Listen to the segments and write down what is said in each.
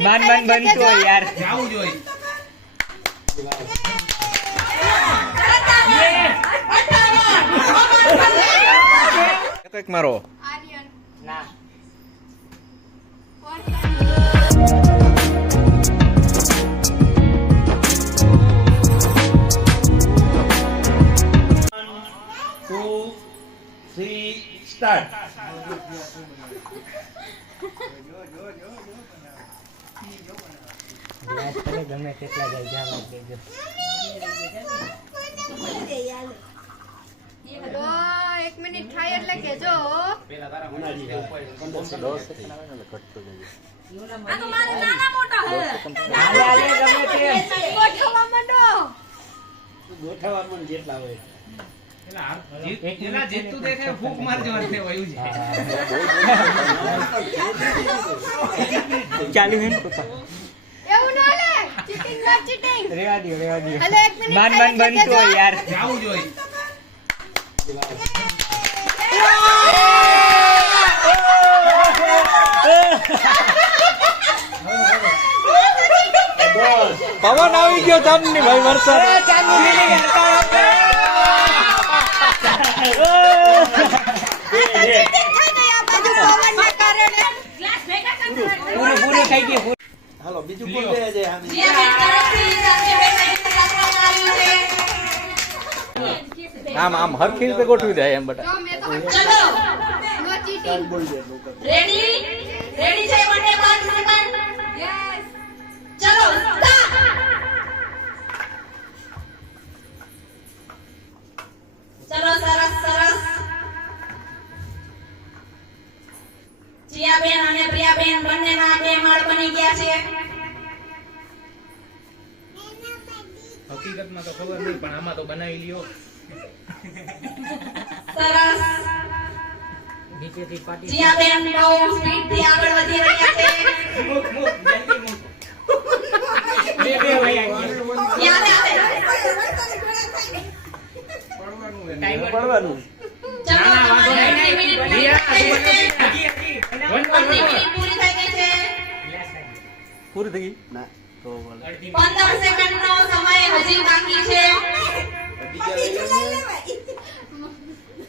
માન માન બનતો યાર જાવું જોઈએ એક મારો આર્યન ના સ્ટાર્ટ ગમે કેટલા જાય જાવા દેજો ઓ 1 મિનિટ થાય એટલે કેજો પેલા તારા મનાજી આ તો મારો નાના મોટા હે હાલે ગમે તે ગોઠવવા માંડો ગોઠવવા પણ જેટલા હોય એલા જેતું દેખાય ફૂક મારજો એટલે વયું છે ચાલુ હે પપ્પા એવું ના લે ચીટિંગ ના ચીટિંગ રેવા દો હલે 1 મિનિટ માન માન બનતો યાર જાવું જોઈએ પવન આવી ગયો તમને ભાઈ વરસાદ ચાલુ પૂરું થઈ ગયું હાલો બીજું કોણ બે છે આમ આમ હરખી રીતે ગોઠવી દે એમ બટા જો મે તો ચલો નો ચીટિંગ રેડી રેડી છે 1 સેકન્ડ યસ ચલો સ્ટાર્ટ ચલો સરસ સરસ જીયાબેન અને પ્રિયાબેન બંનેના બે માળ બની ગયા છે હકીકતમાં તો ખબર નહીં પણ આમાં તો બનાવી લ્યો સરસ નીચેથી પાટી જીયાબેન બહુ સ્પીડથી આગળ વધી રહ્યા છે મુક જલ્દી મુક બે વયા યાદ આવે પડવાનું ચલો વાંધો નહીં. તમારી મિનિટ પૂરી જીયા, થઈ ગઈ છે. વન અડધી મિનિટ પૂરી થઈ ગઈ છે પૂરી થઈ ગઈ ના તો 15 સેકન્ડનો સમય હજી બાકી છે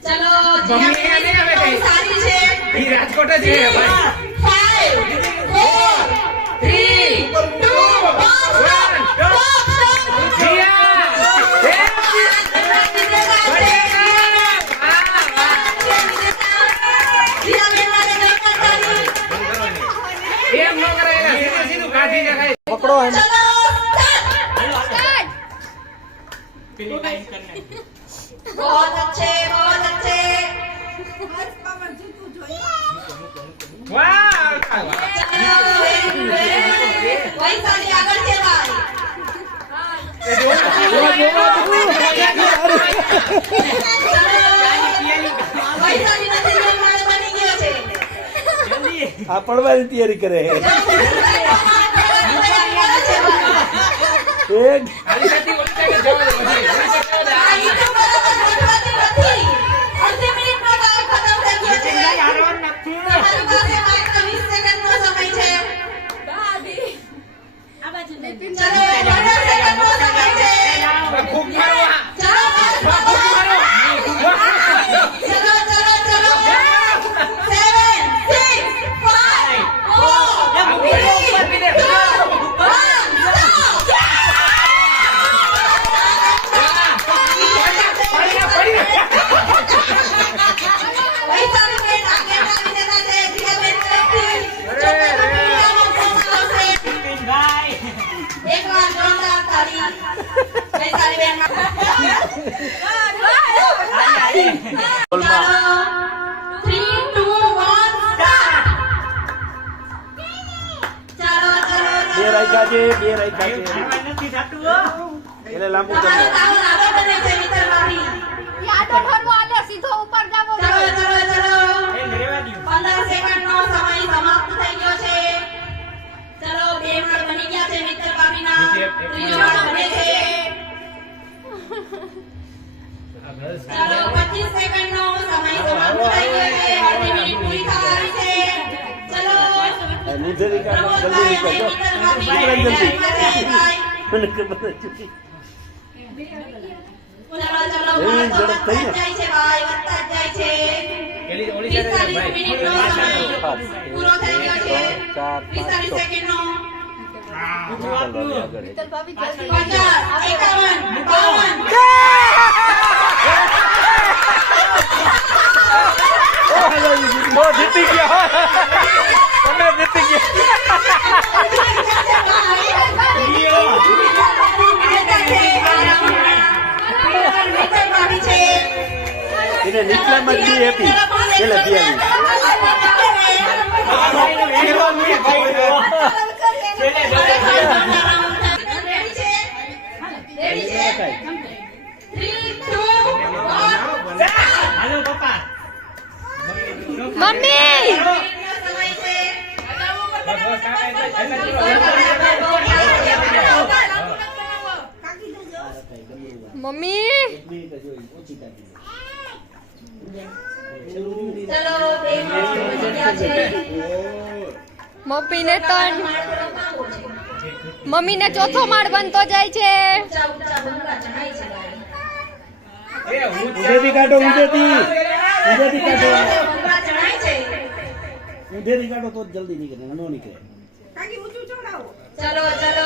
ચલો જીયાબેન બહુ સારી છે ઈ રાજકોટ જ છે ભાઈ 5 4 3 2 1 જીયા એમ ન કરાય સીધું સીધું કાઢી નાખાય પકડો એમ बहुत अच्छे बहुत अच्छे વાહ वैशाली આગળ છે ભાઈ વૈશાલી નથી જમવાનો બની ગયો છે આ પડવાની તૈયારી કરે એક આની સાથે ઓલી સાઈડે જવા દે બધી ઓલી સાઈડે જવા દે. આ ઈ તો બરાબર ગોઠવાતી નથી અડધી મિનિટમાં કામ ખતમ થઈ ગયો છે તમારી પાસે માત્ર 20 સેકન્ડનો સમય છે દાદી આ બાજુ ચલો 15 સેકન્ડનો સમય છે ખૂબ મારો ચલો ખૂબ મારો ચલો ચલો ચલો 7 6 બે રાખ્યા છે નથી થતું હો એટલે લાંબુ તમારો તાવ લાવો બને છે મિત્ર ભાભી યાદો ઠરવો આલે સીધો ઉપર જાવો ચલો ચલો ચલો એ રેવા દો 15 સેકન્ડનો સમય સમાપ્ત થઈ ગયો છે ચલો બે માળ બની ગયા છે મિત્ર ભાભીના ત્રીજો માળ બને છે ચલો 25 સેકન્ડનો સમય સમાપ્ત થઈ ગયો છે અડધી મિનિટ પૂરી થવા આવી છે ચલો મુજે નીકળો જલ્દી નીકળો મને ખબર નથી પેલી ઓલી સાઈડ ભાઈ પૂરો થઈ ગયો છે 45 સેકન્ડનો આગળ 51 52 ઓ જીતી ગયા તમે જીતી એને નીચલામાં જ બી હતી એટલે દિયાવી હાલો પપ્પા મમ્મી મમ્મી મમ્મીને ત્રણ મમ્મીને ચોથો માળ બનતો જાય છે ઊંધેથી કાઢો ઊંધેથી કાઢો ઊંધેથી કાઢો તો જ જલ્દી નીકળે ન નીકળે ચલો ચલો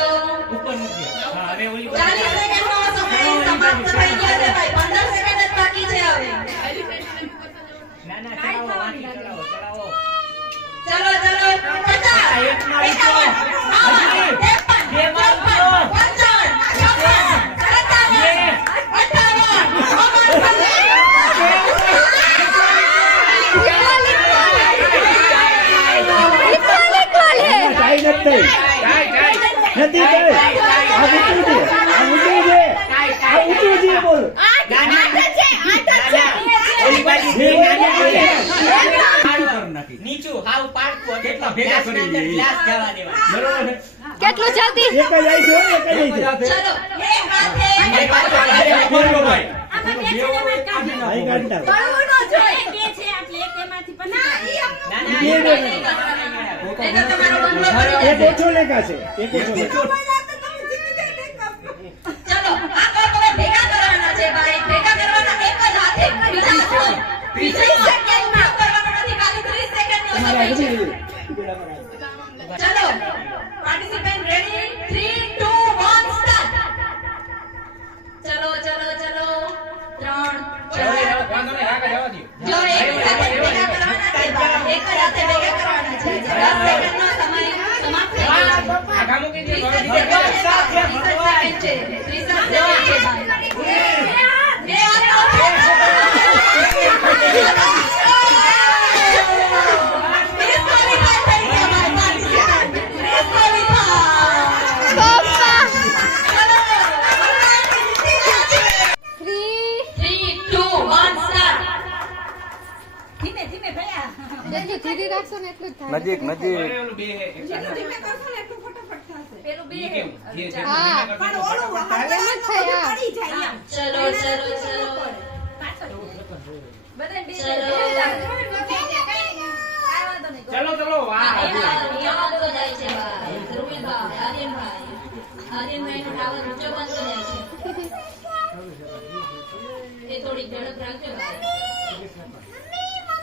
ઉપર મૂકી હા હવે ઓલી 40 સેકન્ડનો સમય સમાપ્ત થઈ ગયો છે ભાઈ 15 સેકન્ડ જ બાકી છે હવે ના ના ચલાવો વાંચી ચલાવો ચલો ચલો 50 નથી આ ઊંચું છે આ ઊંચું છે આ ઊંચું છે બોલ નીચું હાવ પાડતું કેટલા ભેગા કરી ગ્લાસ જવા દેવા બરોબર કેટલું જલ્દી એક જ આવી છે એક જ આવી છે ચલો એક હાથે આઈ કાઢી નાખો એક ઓછો લેખા છે એક ઓછો લેખા ચલો આ તો તમે ભેગા કરવાના છે ભાઈ ભેગા કરવાના એક જ હાથે બીજા 30 સેકન્ડમાં કરવાનો નથી ખાલી 30 સેકન્ડનો સમય છે ચલો પાર્ટિસિપન્ટ રેડી 3 2 1 સ્ટાર્ટ ચલો ચલો ચલો 3 વાંધો નહીં આગળ જવા દો જો એક સાથે ભેગા કરવાના છે ભાઈ એક જ હાથે ભેગા કરવાના છે 10 સેકન્ડનો સમય સમાપ્ત થઈ ગયો છે આગા મૂકી દો 30 સેકન્ડ છે 30 સેકન્ડ છે બે જેટલું ધીરે રાખશો ને એટલું જ થાય નજીક નજીક ઓલું બે એક સાથે પેલું બે કેવું જે છે હા એમ જ થાય હા ચલો ચલો ચલો ચલો ચલો વાહ ઊંચો જાય છે ભાઈ ધ્રુવીભાઈ આર્યનભાઈ નો ટાવર ઊંચો બનતો જાય છે એ થોડી ઝડપ રાખજો ભાઈ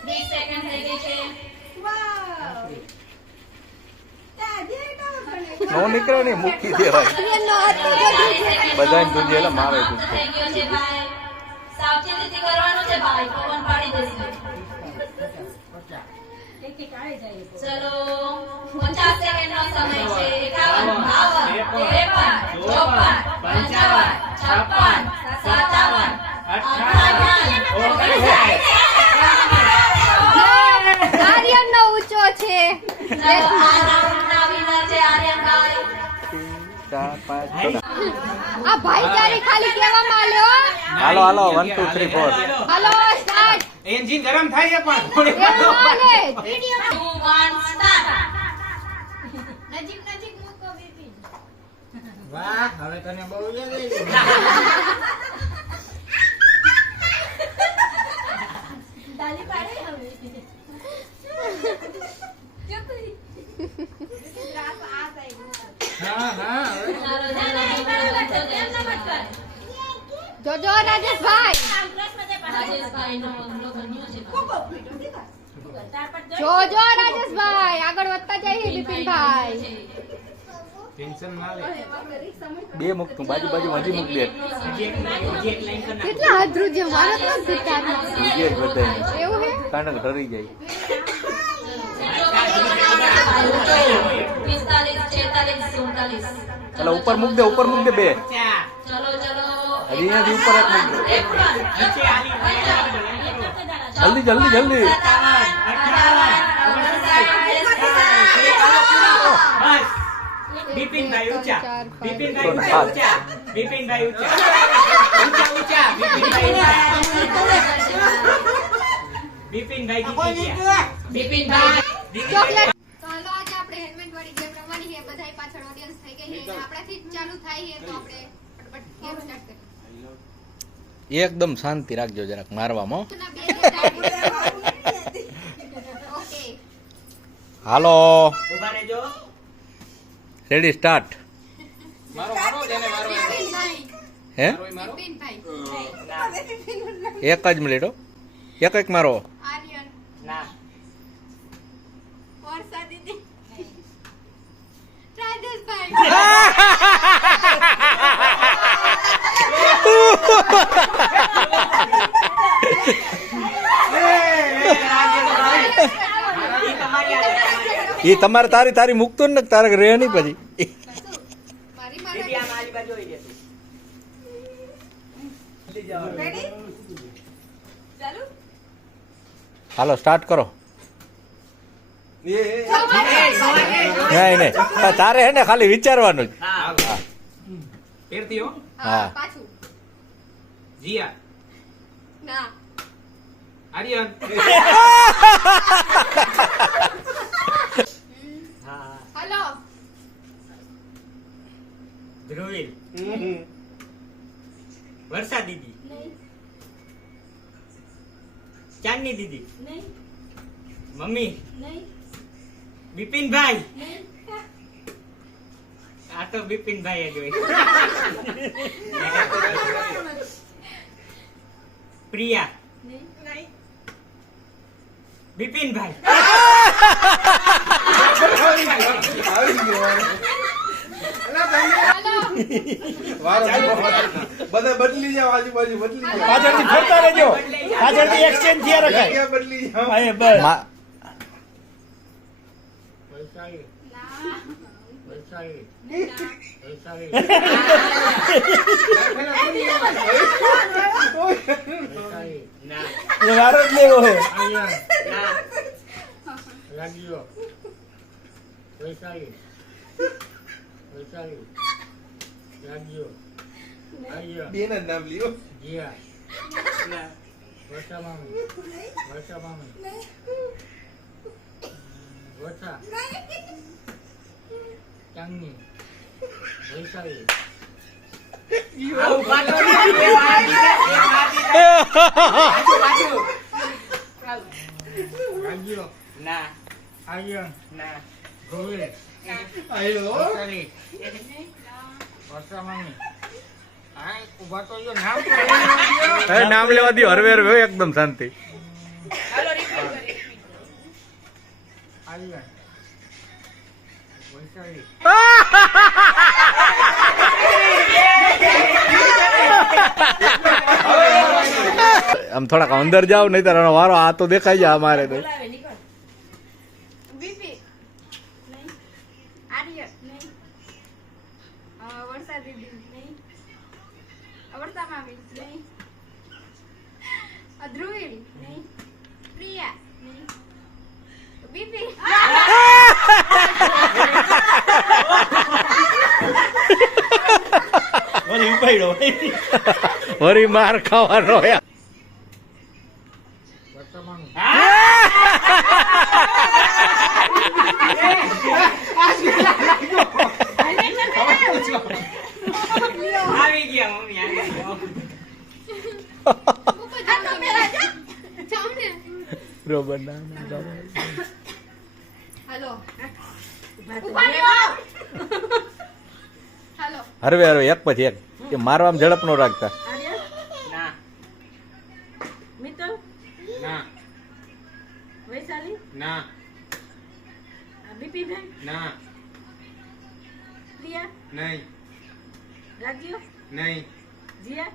20 સેકન્ડ થઈ ગઈ છે નો નીકળે ને મૂકી દેવાય એનો હાથ તો જલ્દી છે. બધાને દૂધી એટલે મારે થઈ ગયો છે ભાઈ સાવચેતીથી કરવાનું છે ભાઈ પવન પાડી દેશે ચલો 50 સેકન્ડ નો સમય છે 51 52 53 54 55 56 57 58 આર્યનનો ઊંચો છે ચલો આ રાઉન્ડના વિનર છે આર્યનભાઈ 4 5 આ ભાઈચારી ખાલી કહેવામાં આલ્યો હાલો હાલો 1 2 3 4 હાલો સ્ટાર્ટ એન્જિન ગરમ થાય છે પણ થોડી એમ હાલે 2 1 સ્ટાર્ટ નજીક મૂકો બેબી વાહ હવે તને બહુ લઈ તાલી પાડે હવે હા હા ના, ના, એ બરાબર છે. એમ ન મત કર. જોજો રાજેશભાઈ, આમ પ્રશ્ન છે પણ રાજેશભાઈનો લોગો ન્યૂ છે. કોકો ફીટો દીધા. તાર પર જોજો રાજેશભાઈ, આગળ વધતા જઈએ બિપિનભાઈ. ટેન્શન ના લે. બે મૂક તું, બાજુ બાજુ હજી મૂક દે. હજી એક લાઈન કર નાખ. કેટલા અધરું છે મારો તો ભૂતાનો. બીજે જ બધાય એવું હે? કાંડક ઠરી જાય. 45, 46, 47. ચાલો ઉપર મૂક દે બે. ચા. ચલો ચલો. હજી અહીંયાથી ઉપર એક મૂક દે. નીચે આલી. જલ્દી જલ્દી જલ્દી. 58. બિપિનભાઈ ઊંચા. બિપિનભાઈ ઊંચા ઊંચા. બિપિનભાઈ ઊંચા. ઊંચા ઊંચા. બિપિનભાઈ જીતી ગયા. બિપિનભાઈ ચોકલેટ. તો હાલો આજે આપણે હેલ્મેટ વાળી ગેમ રમવાની છે. બધાય પાછળ ઓડિયન્સ થઈ ગઈ છે. આપણાથી જ ચાલુ થાય છે તો આપણે ફટફટ ગેમ સ્ટાર્ટ કરીએ. એકદમ શાંતિ રાખજો જરાક મારવામાં. ના, બે start. ઓકે. હાલો ઉભા રહેજો. Ready start. મારો મારો જેને મારો એને. બિપિનભાઈ, હે મારો બિપિનભાઈ, એક જ મિનિટ હો. એક મારો. આર્યન, ના. વર્ષા દીદી, રાજેશભાઈ. ઈ તમારી આદત, તમારી આદત. એ તમારે તારી મૂકતો ને તારે રહે નહીં પછી. મારી દીદી આમ આલી બાજુ આવી જશે. હાલો સ્ટાર્ટ કરો. નહીં તારે હે ને ખાલી વિચારવાનું જ. હા. ફેરતી હો. હા. પાછું. જીયા ના. આર્યન હા. હાલો. ધ્રુવીલ. વર્ષા દીદી. ચાંદની દીદી. મમ્મી. બિપિનભાઈ. આ તો બિપિનભાઈ જ હોય. પ્રિયા. બિપિનભાઈ. બધા બદલી જાવ, આજુબાજુ બદલી જાવ. પાછળથી ફરતા રહેજો, પાછળથી એક્સચેન્જ થયા રખાય. જગ્યા બદલી જાવ. હા, એ બસ. મા- ના. એ વારો જ લેવો હે. ના. બેના નામ લ્યો. ના. આવું પાછો નહીં. એ વાર દીધા, એ વાર દીધા. પાછું, પાછું. ના. ના. આયો. હવે નામ લેવા દો. હરવે હરવે એકદમ શાંતિ. આમ થોડાક અંદર જાવ નહીં તારો વારો આ તો દેખાઈ જાય અમારે તો. બીપી. નહીં. આર્યન. નહીં. વર્ષા દીદી. નહીં. વર્ષા મામી. નહીં. ધ્રુવીલ. નહીં. પ્રિયા. નહીં. બીપી. ઓલી ઉપાડ્યો. વરી માર ખાવાનો. આવી ગયા મમ્મી, આવી ગયા. બરોબર ના હાલો. ઉભા રહ્યો. હરવે હરવે એક પછી એક કે મારવામાં ઝડપ નો રાખતા. આર્યન, ના મિત્તલ, ના વૈશાલી, ના બિપિનભાઈ, ના પ્રિયા, નહીં રાજ્યો, નહીં જીયા,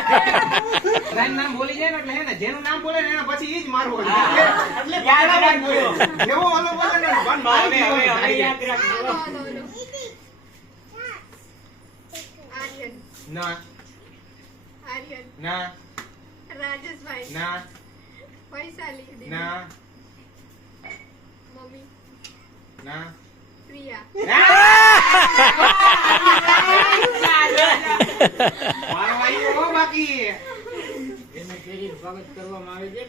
તારું નામ બોલી જાય ને એટલે હે ને જેનું નામ બોલે ને એના પછી ઈ જ મારવું હા. એટલે યાદ રાખજો. જેવો ઓલો બોલે ને ભન મારી હવે હવે દેવાનું. યાદ રાખજો. હાલો, હાલો, હાલો. આર્યન, ના આર્યન, ના રાજેશભાઈ, ના વૈશાલી દીદી, ના મમ્મી, ના પ્રિયા, મારો આવ્યો હો બાકી એને કેરી સ્વાગત કરવામાં આવે છે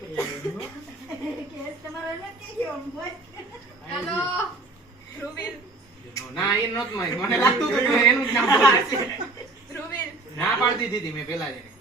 હાલો, ધ્રુવીર, ના એ નહોતું મારી મને લાગતું હતું કે એનું જ નામ બોલે છે. ધ્રુવીર, ના પાડતી હતી મેં પેલા જ એને.